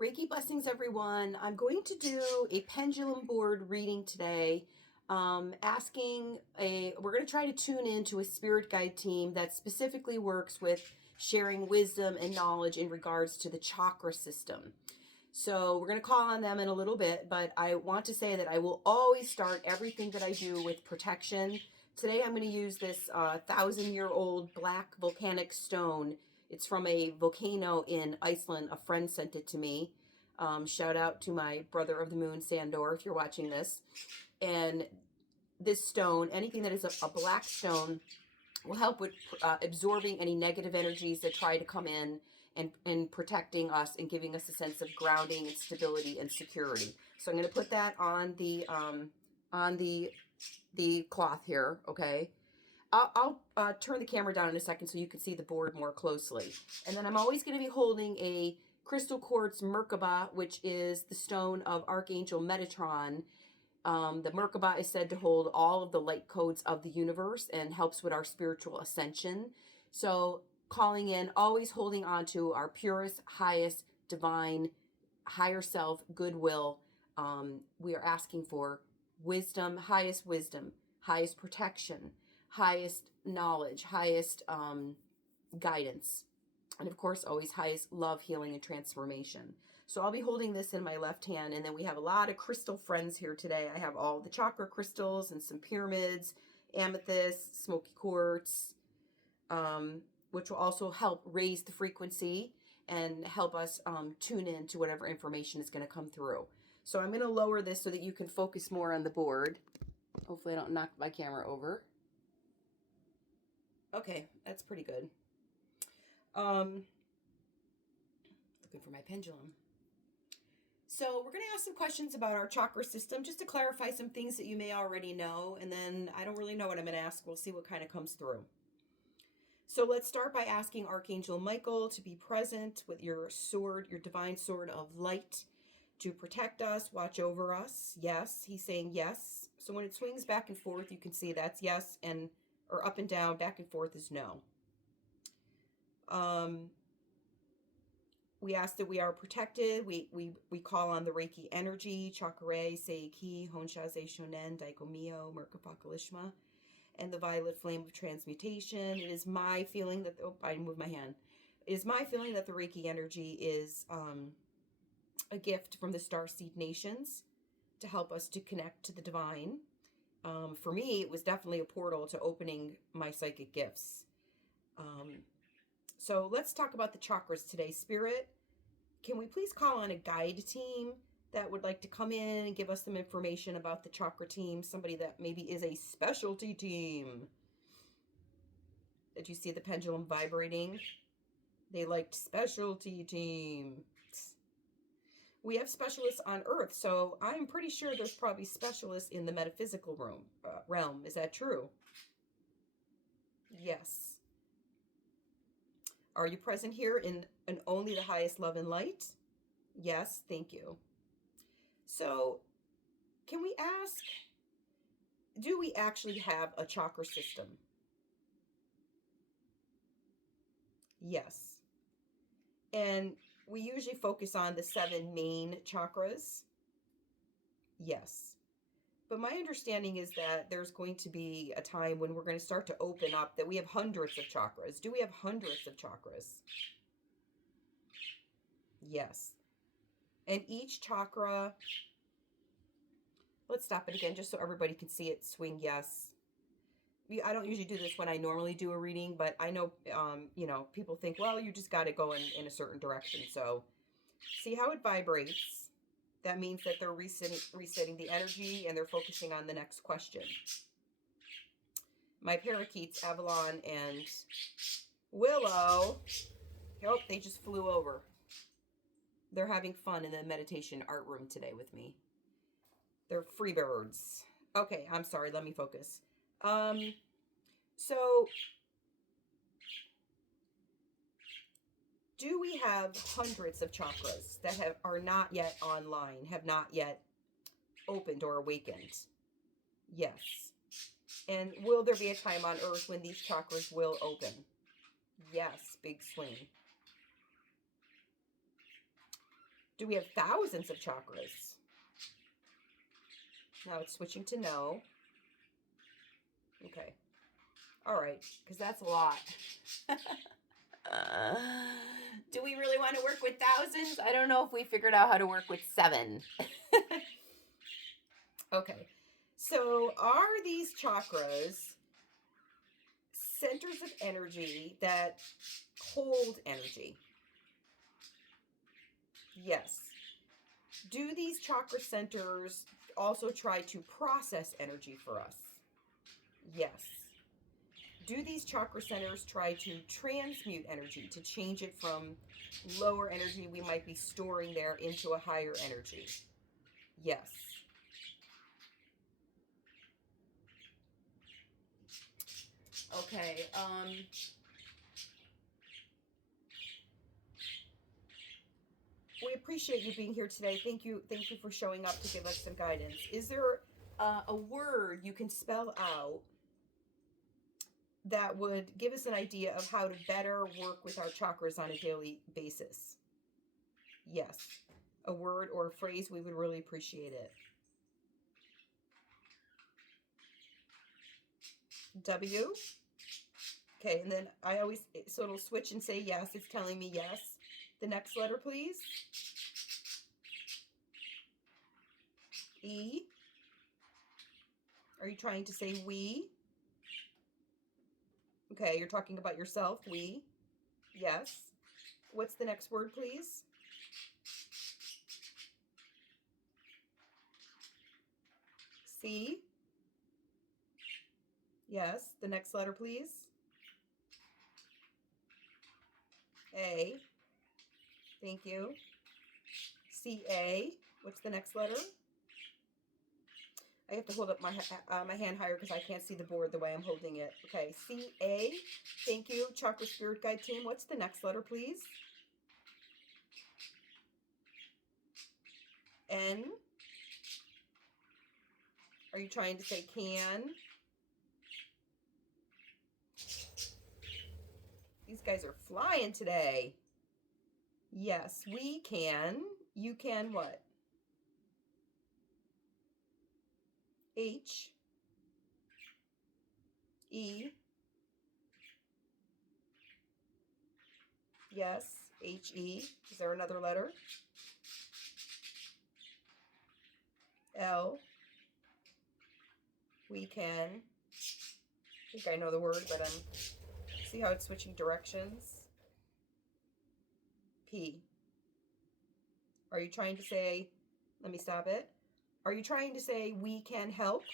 Reiki blessings, everyone. I'm going to do a pendulum board reading today. We're going to try to tune into a spirit guide team that specifically works with sharing wisdom and knowledge in regards to the chakra system. So we're going to call on them in a little bit, but I want to say that I will always start everything that I do with protection. Today I'm going to use this 1,000-year-old black volcanic stone. It's from a volcano in Iceland. A friend sent it to me. Shout out to my brother of the moon, Sandor, if you're watching this. And this stone, anything that is a black stone, will help with absorbing any negative energies that try to come in and protecting us and giving us a sense of grounding and stability and security. So I'm going to put that on the cloth here, okay? I'll turn the camera down in a second so you can see the board more closely. And then I'm always going to be holding a crystal quartz Merkaba, which is the stone of Archangel Metatron. The Merkaba is said to hold all of the light codes of the universe and helps with our spiritual ascension. So calling in, always holding on to our purest, highest, divine, higher self, goodwill. We are asking for wisdom, highest protection, highest knowledge, highest guidance, and of course always highest love, healing, and transformation. So I'll be holding this in my left hand, and then we have a lot of crystal friends here today. I have all the chakra crystals and some pyramids, amethyst, smoky quartz, which will also help raise the frequency and help us tune in to whatever information is going to come through. So I'm going to lower this so that you can focus more on the board. Hopefully I don't knock my camera over. Okay, that's pretty good. Looking for my pendulum. So we're going to ask some questions about our chakra system, just to clarify some things that you may already know. And then I don't really know what I'm going to ask. We'll see what kind of comes through. So let's start by asking Archangel Michael to be present with your sword, your divine sword of light, to protect us, watch over us. Yes, he's saying yes. So when it swings back and forth, you can see that's yes, or up and down, back and forth is no. We ask that we are protected. We call on the Reiki energy, Chakra, Seiki, Honshaze Shonen, Daikomio, Merkapakalishma, and the violet flame of transmutation. It is my feeling that, I moved my hand. It is my feeling that the Reiki energy is a gift from the starseed nations to help us to connect to the divine. For me, it was definitely a portal to opening my psychic gifts. So let's talk about the chakras today. Spirit, can we please call on a guide team that would like to come in and give us some information about the chakra team? Somebody that maybe is a specialty team. Did you see the pendulum vibrating? They liked specialty team. We have specialists on Earth, so I'm pretty sure there's probably specialists in the metaphysical realm. Is that true? Yes. Are you present here in only the highest love and light? Yes, thank you. So, can we ask, do we actually have a chakra system? Yes. And we usually focus on the 7 main chakras. Yes. But my understanding is that there's going to be a time when we're going to start to open up, that we have hundreds of chakras. Do we have hundreds of chakras? Yes. And each chakra, let's stop it again just so everybody can see it swing yes. I don't usually do this when I normally do a reading, but I know, people think, well, you just got to go in a certain direction. So see how it vibrates. That means that they're resetting the energy and they're focusing on the next question. My parakeets, Avalon and Willow, they just flew over. They're having fun in the meditation art room today with me. They're free birds. Okay, I'm sorry, let me focus. So do we have hundreds of chakras that are not yet online, have not yet opened or awakened? Yes. And will there be a time on Earth when these chakras will open? Yes, big swing. Do we have thousands of chakras? Now it's switching to no. Okay. All right, because that's a lot. Do we really want to work with thousands? I don't know if we figured out how to work with 7. Okay, so are these chakras centers of energy that hold energy? Yes. Do these chakra centers also try to process energy for us? Yes. Do these chakra centers try to transmute energy, to change it from lower energy we might be storing there into a higher energy? Yes. Okay. We appreciate you being here today. Thank you for showing up to give us some guidance. Is there a word you can spell out that would give us an idea of how to better work with our chakras on a daily basis? Yes. A word or a phrase, we would really appreciate it. W. Okay, and then so it'll switch and say yes. It's telling me yes. The next letter, please. E. Are you trying to say we? Okay, you're talking about yourself. We. Yes. What's the next word, please? C. Yes. The next letter, please. A. Thank you. C-A. What's the next letter? I have to hold up my hand higher because I can't see the board the way I'm holding it. Okay, C-A. Thank you, Chakra Spirit Guide team. What's the next letter, please? N. Are you trying to say can? These guys are flying today. Yes, we can. You can what? H. E. Yes, H-E. Is there another letter? L. We can. I think I know the word, but see how it's switching directions? P. Are you trying to say, let me stop it. Are you trying to say we can help?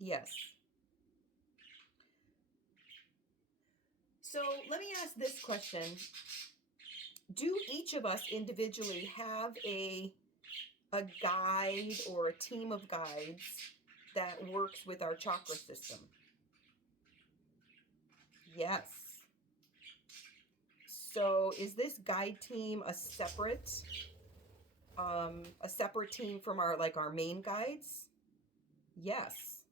Yes. So let me ask this question. Do each of us individually have a guide or a team of guides that works with our chakra system? Yes. So is this guide team a separate team from our main guides? Yes.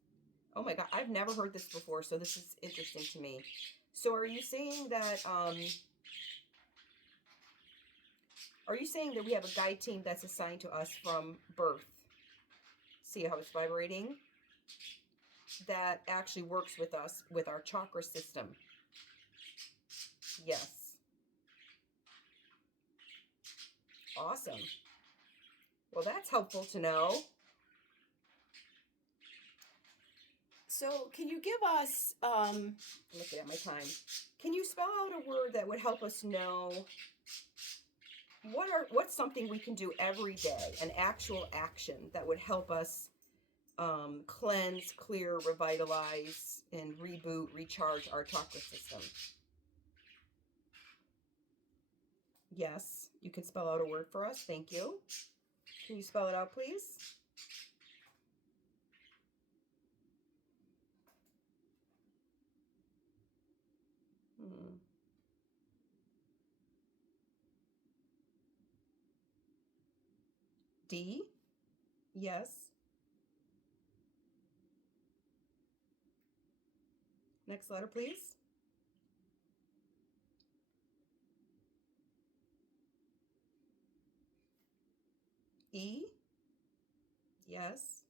Oh my God, I've never heard this before, so this is interesting to me. So are you saying that we have a guide team that's assigned to us from birth? See how it's vibrating? That actually works with us, with our chakra system. Yes. Awesome. Well, that's helpful to know. So can you give us, looking at my time, can you spell out a word that would help us know what's something we can do every day, an actual action that would help us cleanse, clear, revitalize, and reboot, recharge our chakra system? Yes, you can spell out a word for us. Thank you. Can you spell it out, please? D. Yes. Next letter, please. E. Yes.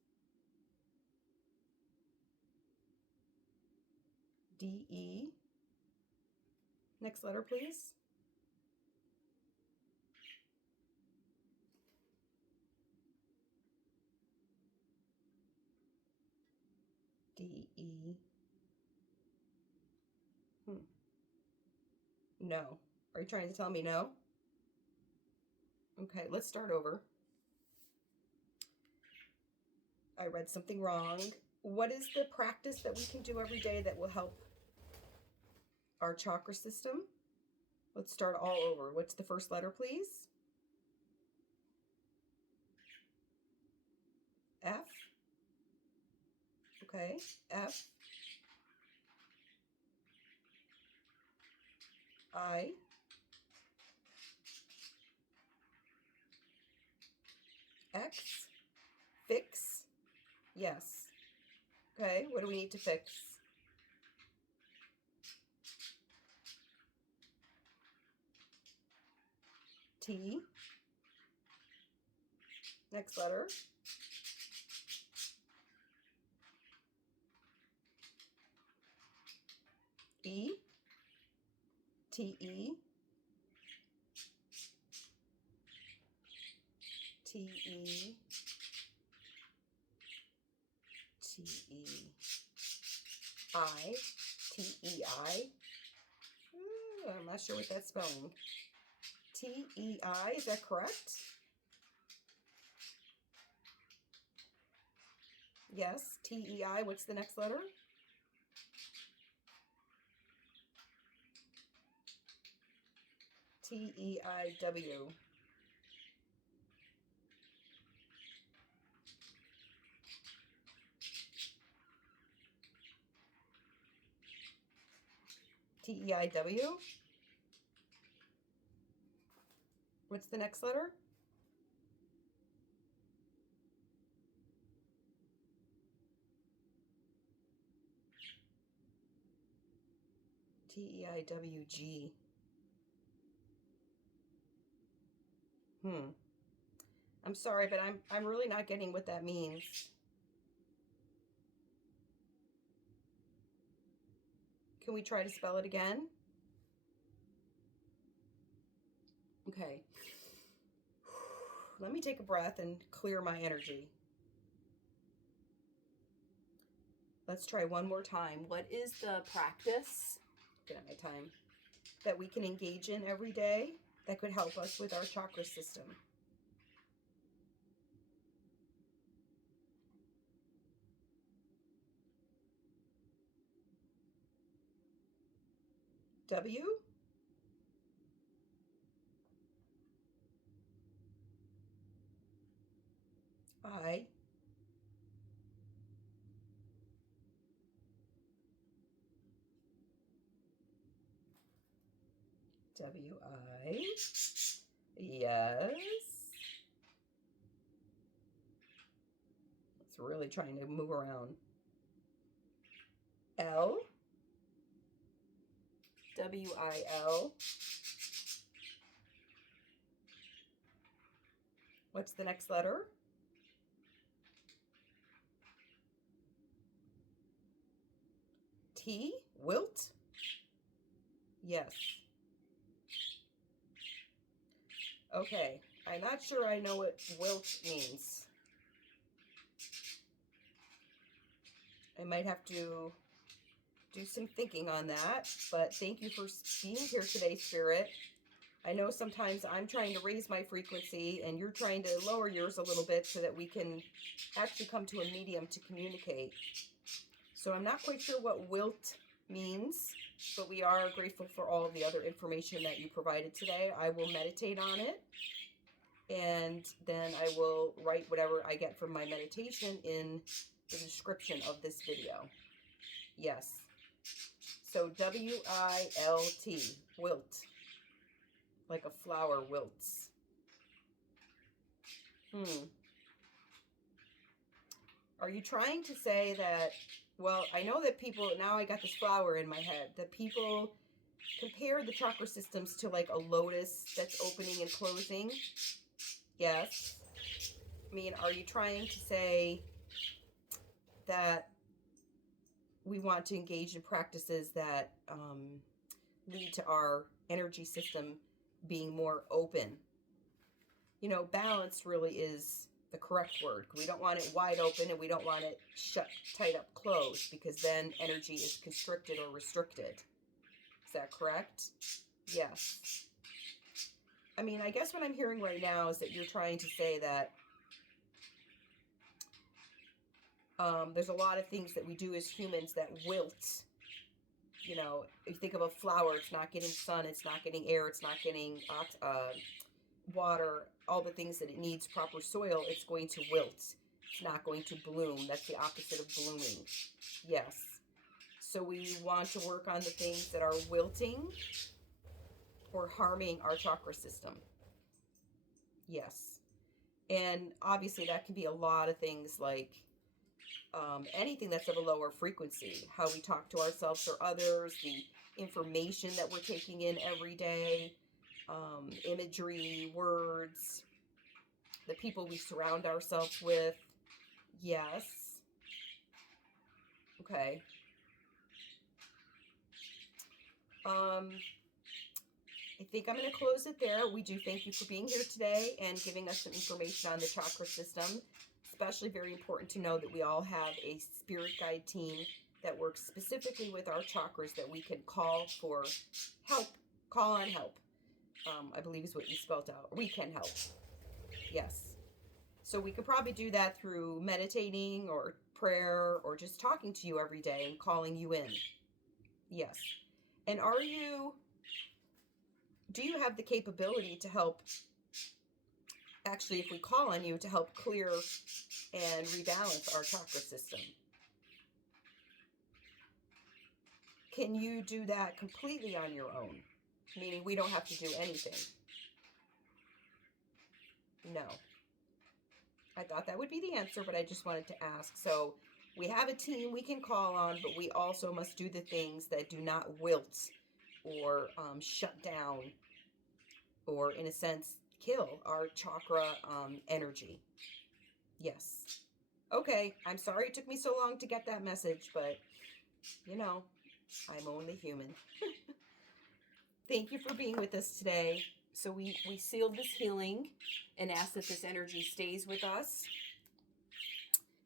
D, E. Next letter, please. D, E. No. Are you trying to tell me no? Okay, let's start over. I read something wrong. What is the practice that we can do every day that will help our chakra system? Let's start all over. What's the first letter, please? F. Okay, F. I. X. Fix. Yes. Okay, what do we need to fix? T. Next letter. E. T, E. T, E. T, E. I. T, E, I. I'm not sure what that's spelling. T, E, I, is that correct? Yes, T, E, I. What's the next letter? T, E, I, W. T, E, I, W. What's the next letter? T, E, I, W, G. I'm sorry, but I'm really not getting what that means. Can we try to spell it again? Okay. Let me take a breath and clear my energy. Let's try one more time. What is the practice, get at my time, that we can engage in every day that could help us with our chakra system? W. I. W, I. Yes. It's really trying to move around. L. W, I, L. What's the next letter? T. Wilt. Yes. Okay. I'm not sure I know what wilt means. I might have to do some thinking on that, but thank you for being here today, Spirit. I know sometimes I'm trying to raise my frequency and you're trying to lower yours a little bit so that we can actually come to a medium to communicate. So I'm not quite sure what wilt means, but we are grateful for all of the other information that you provided today. I will meditate on it, and then I will write whatever I get from my meditation in the description of this video. Yes. So W-I-L-T, wilt. Like a flower wilts. Are you trying to say that, well, I know that people, now I got this flower in my head, that people compare the chakra systems to like a lotus that's opening and closing? Yes. I mean, are you trying to say that we want to engage in practices that lead to our energy system being more open? You know, balanced really is the correct word. We don't want it wide open, and we don't want it shut tight up closed, because then energy is constricted or restricted. Is that correct? Yes. I mean, I guess what I'm hearing right now is that you're trying to say that there's a lot of things that we do as humans that wilt. You know, if you think of a flower, it's not getting sun, it's not getting air, it's not getting water, all the things that it needs, proper soil, it's going to wilt. It's not going to bloom. That's the opposite of blooming. Yes. So we want to work on the things that are wilting or harming our chakra system. Yes. And obviously that can be a lot of things, like anything that's of a lower frequency, how we talk to ourselves or others, the information that we're taking in every day, imagery, words, the people we surround ourselves with. Yes. Okay. I think I'm going to close it there. We do thank you for being here today and giving us some information on the chakra system. Especially very important to know that we all have a spirit guide team that works specifically with our chakras, that we can call for help, call on help, I believe is what you spelled out. We can help. Yes. So we could probably do that through meditating or prayer or just talking to you every day and calling you in. Yes. And do you have the capability to help, actually, if we call on you, to help clear and rebalance our chakra system? Can you do that completely on your own? Meaning we don't have to do anything? No. I thought that would be the answer, but I just wanted to ask. So we have a team we can call on, but we also must do the things that do not wilt or shut down or, in a sense, kill our chakra energy. Yes. Okay, I'm sorry it took me so long to get that message, but, you know, I'm only human. Thank you for being with us today. So we sealed this healing and ask that this energy stays with us.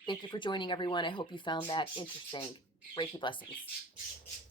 Thank you for joining, everyone. I hope you found that interesting. Reiki blessings.